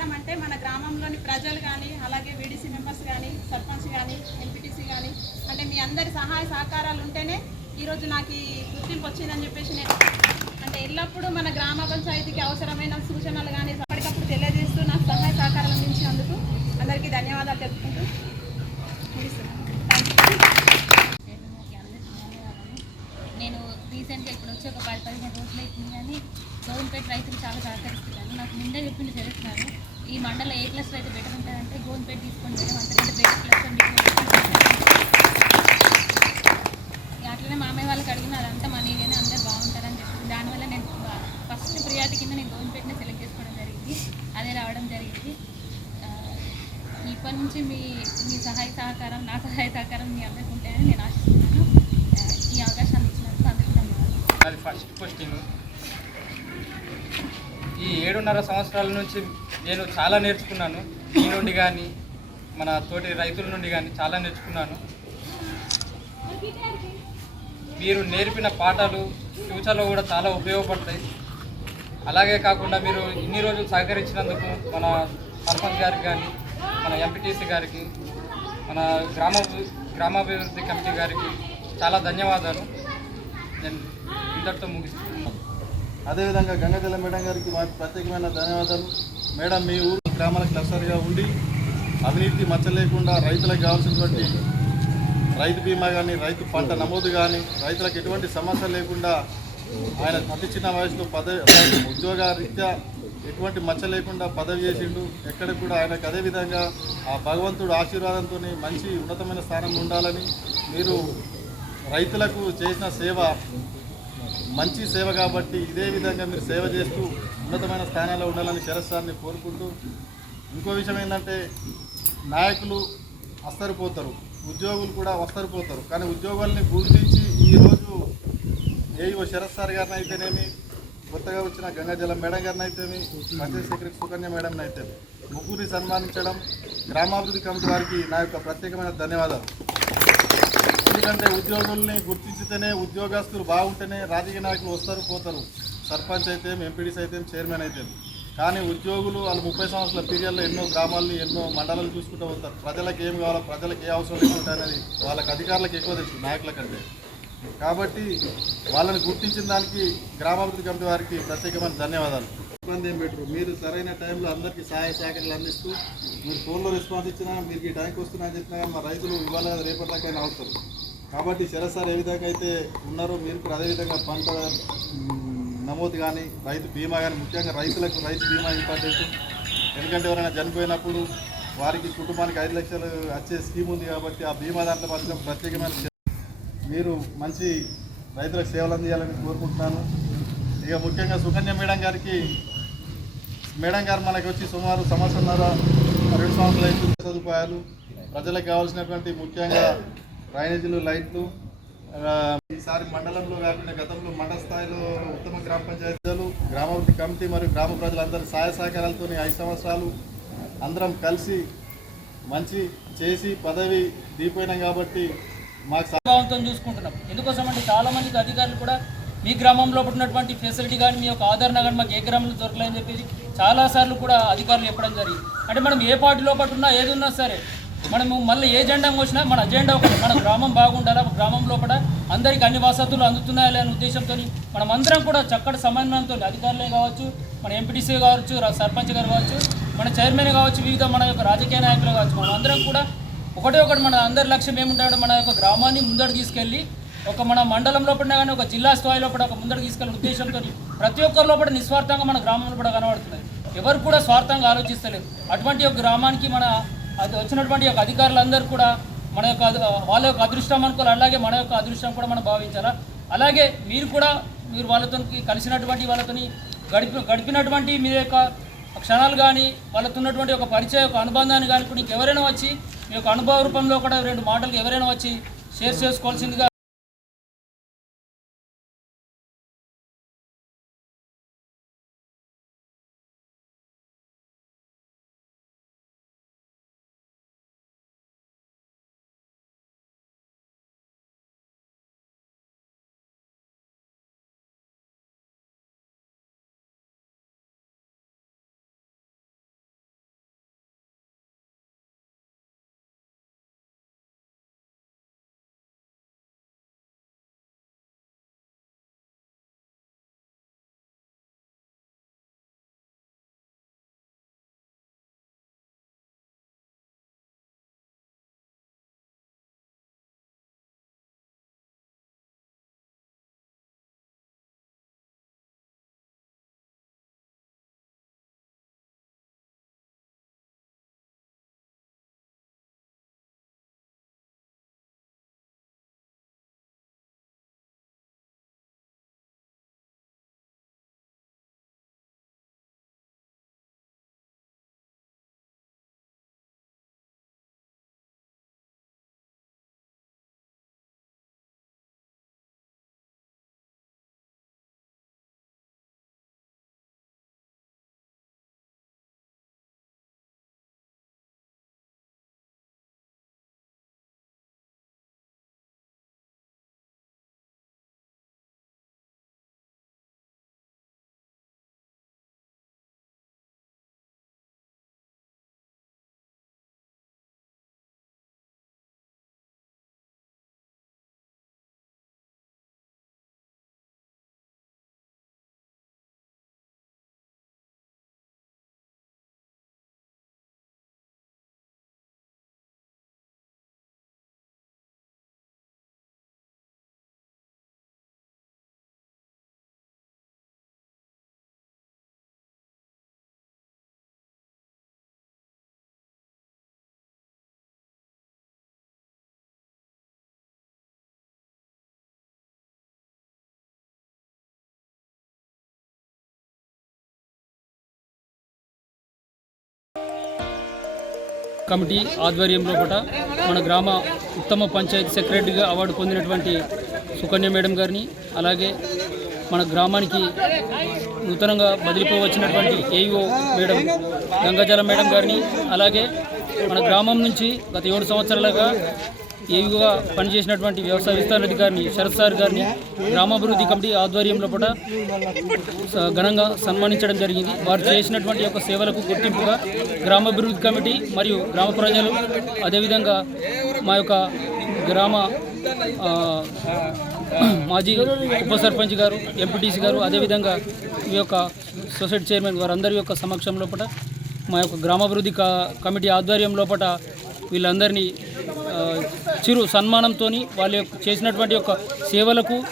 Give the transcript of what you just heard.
కారణం అంటే మన గ్రామంలోని ప్రజలు కానీ అలాగే వీడీసీ మెంబర్స్ కానీ సర్పంచ్ కానీ ఎంపీటీసీ కానీ అంటే మీ అందరి సహాయ సహకారాలు ఉంటేనే ఈరోజు నాకు ఈ గుర్తింపు వచ్చిందని చెప్పేసి నేను అంటే ఎల్లప్పుడూ మన గ్రామ పంచాయతీకి అవసరమైన సూచనలు కానీ ఎప్పటికప్పుడు తెలియజేస్తూ నాకు సహాయ సహకారాలు అందించినందుకు అందరికీ ధన్యవాదాలు తెలుపుకుంటూ నేను రీసెంట్గా ఇప్పుడు వచ్చి ఒక పది పదిహేను రోజులు అవుతుంది కానీ గోధుమపేట రైతులు చాలా సహకరిస్తున్నారు. నాకు నిండా చెప్పింది తెలుస్తున్నారు ఈ మండలం ఏ క్లాస్ అయితే బెటర్ ఉంటుందంటే గోధుమపేట తీసుకొని మేడం అంతకంటే బెటర్ క్లాస్ అట్లనే మామయ్య వాళ్ళకి అడిగిన అదంతా మనీగానే అందరు బాగుంటారని చెప్పి. దానివల్ల నేను ఫస్ట్ ప్రియారిటీ కింద నేను గోధుమపేటనే సెలెక్ట్ చేసుకోవడం జరిగింది. అదే రావడం జరిగింది. ఇప్పటి నుంచి మీ మీ సహాయ సహకారం నా సహాయ సహకారం మీ అందరికి ఉంటాయని నేను ఆశిస్తున్నాను. ఈ అవకాశాన్ని ఇచ్చినందుకు అందరికీ ధన్యవాదాలు. ఫస్ట్ పోస్టింగ్ ఈ ఏడున్నర సంవత్సరాల నుంచి నేను చాలా నేర్చుకున్నాను. మీ నుండి కానీ మన తోటి రైతుల నుండి కానీ చాలా నేర్చుకున్నాను. మీరు నేర్పిన పాఠాలు ఫ్యూచర్లో కూడా చాలా ఉపయోగపడతాయి. అలాగే కాకుండా మీరు ఇన్ని రోజులు సహకరించినందుకు మన సర్పంచ్ గారికి కానీ మన ఎంపీటీసీ గారికి మన గ్రామ గ్రామాభివృద్ధి కమిటీ గారికి చాలా ధన్యవాదాలు. నేను ఇంతటితో ముగిస్తున్నాను అదేవిధంగా గంగజల మేడం గారికి వారి ప్రత్యేకమైన ధన్యవాదాలు. మేడం మీ ఊరు గ్రామాల క్లస్టర్గా ఉండి అవినీతి మచ్చ లేకుండా రైతులకు కావాల్సినటువంటి రైతు బీమా కానీ రైతు పంట నమోదు కానీ రైతులకు ఎటువంటి సమస్య లేకుండా ఆయన అతి చిన్న వయసులో పదవి ఉద్యోగ రీత్యా ఎటువంటి మచ్చ లేకుండా పదవి చేసిండు. ఎక్కడ కూడా ఆయనకు అదేవిధంగా ఆ భగవంతుడు ఆశీర్వాదంతో మంచి ఉన్నతమైన స్థానం ఉండాలని మీరు రైతులకు చేసిన సేవ మంచి సేవ కాబట్టి ఇదే విధంగా మీరు సేవ చేస్తూ ఉన్నతమైన స్థానాల్లో ఉండాలని శరత్ సార్ని కోరుకుంటూ ఇంకో విషయం ఏంటంటే నాయకులు అస్తరిపోతారు. ఉద్యోగులు కూడా వస్తరిపోతారు కానీ ఉద్యోగాల్ని గుర్తించి ఈరోజు ఏఈఓ శరత్ సార్ గారిని అయితేనేమి కొత్తగా వచ్చిన గంగాజలం మేడం గారిని అయితేమి పంచాయతీ సుకన్య మేడంని అయితే ముగ్గురిని సన్మానించడం గ్రామాభివృద్ధి కమిటీ వారికి నా యొక్క ప్రత్యేకమైన ధన్యవాదాలు. ఎందుకంటే ఉద్యోగుల్ని గుర్తించితేనే ఉద్యోగస్తులు బాగుంటేనే రాజకీయ నాయకులు వస్తారు పోతారు. సర్పంచ్ అయితే ఎంపీడీస్ అయితే చైర్మన్ అయితే. కానీ ఉద్యోగులు వాళ్ళు ముప్పై సంవత్సరాల పీరియడ్లో ఎన్నో గ్రామాలని ఎన్నో మండలాలు చూసుకుంటూ పోతారు ప్రజలకు ఏం కావాలో ప్రజలకు ఏ అవసరం లేకుంటే అనేది వాళ్ళకి అధికారులకు ఎక్కువ తెలుసు నాయకుల కంటే. కాబట్టి వాళ్ళని గుర్తించిన దానికి గ్రామాభివృద్ధి కమిటీ వారికి ప్రత్యేకమైన ధన్యవాదాలు. ఇబ్బంది ఏం పెట్టరు. మీరు సరైన టైంలో అందరికీ సహాయ సహకారాలు అందిస్తూ మీరు ఫోన్లో రెస్పాన్స్ ఇచ్చినా మీరు ఈ టైంకి వస్తున్నా అని చెప్పినా మా రైతులు ఇవాళ రేపటిదాకైనా అవుతారు. కాబట్టి శరత్ సార్ ఏ విధంగా అయితే ఉన్నారో మీరు కూడా అదేవిధంగా పంట నమోదు కానీ రైతు బీమా కానీ ముఖ్యంగా రైతులకు రైతు బీమా ఇంపార్టెంట్ ఎందుకంటే ఎవరైనా చనిపోయినప్పుడు వారికి కుటుంబానికి ఐదు లక్షలు వచ్చే స్కీమ్ ఉంది కాబట్టి ఆ బీమా దాంట్లో మాత్రం ప్రత్యేకమైన మీరు మంచి రైతులకు సేవలు అందించాలని కోరుకుంటున్నాను. ఇక ముఖ్యంగా సుకన్య మేడం గారికి మేడం గారు మనకి వచ్చి సుమారు సంవత్సరంన్నర రెండు సంవత్సరాలు అయితే సదుపాయాలు ప్రజలకు కావాల్సినటువంటి ముఖ్యంగా డ్రైనేజీలు లైట్లు ఈసారి మండలంలో కాకుండా గతంలో మండల స్థాయిలో ఉత్తమ గ్రామ పంచాయతీలు గ్రామాభివృద్ధి కమిటీ మరియు గ్రామ ప్రజలందరి సహాయ సహకారాలతో ఐదు సంవత్సరాలు అందరం కలిసి మంచి చేసి పదవి దిగిపోయినాం కాబట్టి మాకు సహ- చూసుకుంటున్నాం. ఎందుకోసం అంటే చాలామందికి అధికారులు కూడా మీ గ్రామంలో ఉన్నటువంటి ఫెసిలిటీ కానీ మీ యొక్క ఆదరణ కానీ మాకు ఏ గ్రామంలో దొరకలేదని చెప్పేసి చాలాసార్లు కూడా అధికారులు చెప్పడం జరిగింది. అంటే మనం ఏ పార్టీ లోపల ఏది ఉన్నా సరే మనము మళ్ళీ ఏ జెండా వచ్చినా మన అజెండా ఒకటి మన గ్రామం బాగుండాలా గ్రామం లోపల అందరికీ అన్ని వసతులు అందుతున్నాయా లేని ఉద్దేశంతో మనం అందరం కూడా చక్కటి సమన్వయంతో అధికారులే కావచ్చు మన ఎంపీటీసీ కావచ్చు సర్పంచ్ గారు కావచ్చు మన చైర్మన్ కావచ్చు వివిధ మన యొక్క రాజకీయ నాయకులు కావచ్చు మనం అందరం కూడా ఒకటే ఒకటి మన అందరి లక్ష్యం ఏముంటాడో మన యొక్క గ్రామాన్ని ముందడు తీసుకెళ్ళి ఒక మన మండలం లోపల కానీ ఒక జిల్లా స్థాయిలో కూడా ఒక ముందడు తీసుకెళ్ళే ఉద్దేశంతో ప్రతి ఒక్కరిలో కూడా నిస్వార్థంగా మన గ్రామంలో కూడా కనబడుతుంది ఎవరు కూడా స్వార్థంగా ఆలోచిస్తలేరు అటువంటి ఒక గ్రామానికి మన అది వచ్చినటువంటి యొక్క అధికారులందరూ కూడా మన యొక్క వాళ్ళ యొక్క అదృష్టం అనుకోవాలి. అలాగే మన యొక్క అదృష్టం కూడా మనం భావించాలా? అలాగే మీరు కూడా మీరు వాళ్ళతో కలిసినటువంటి వాళ్ళతో గడిపి గడిపినటువంటి మీ యొక్క క్షణాలు కానీ వాళ్ళతో ఉన్నటువంటి ఒక పరిచయ ఒక అనుబంధాన్ని కానీ ఇప్పుడు ఎవరైనా వచ్చి మీ యొక్క అనుభవ రూపంలో కూడా రెండు మాటలు ఎవరైనా వచ్చి షేర్ చేసుకోవాల్సిందిగా కమిటీ ఆధ్వర్యంలో పూట మన గ్రామ ఉత్తమ పంచాయతీ సెక్రటరీగా అవార్డు పొందినటువంటి సుకన్య మేడం గారిని అలాగే మన గ్రామానికి నూతనంగా బదిలీపో వచ్చినటువంటి ఏఈఓ మేడం గంగాజల మేడం గారిని అలాగే మన గ్రామం నుంచి గత ఏడు సంవత్సరాలుగా ఏవిగా పనిచేసినటువంటి వ్యవసాయ విస్తారణాధికారిని శరత్ సార్ గారిని గ్రామాభివృద్ధి కమిటీ ఆధ్వర్యంలో కూడా స- ఘనంగా సన్మానించడం జరిగింది. వారు చేసినటువంటి యొక్క సేవలకు గుర్తింపుగా గ్రామాభివృద్ధి కమిటీ మరియు గ్రామ ప్రజలు అదేవిధంగా మా యొక్క గ్రామ మాజీ ఉప సర్పంచ్ గారు ఎంపీటీసీ గారు అదేవిధంగా ఈ యొక్క సొసైటీ చైర్మన్ వారందరి యొక్క సమక్షం లోపల మా యొక్క గ్రామాభివృద్ధి కమిటీ ఆధ్వర్యం లోపల వీళ్ళందరినీ చిరు సన్మానంతో వాళ్ళ యొక్క చేసినటువంటి యొక్క సేవలకు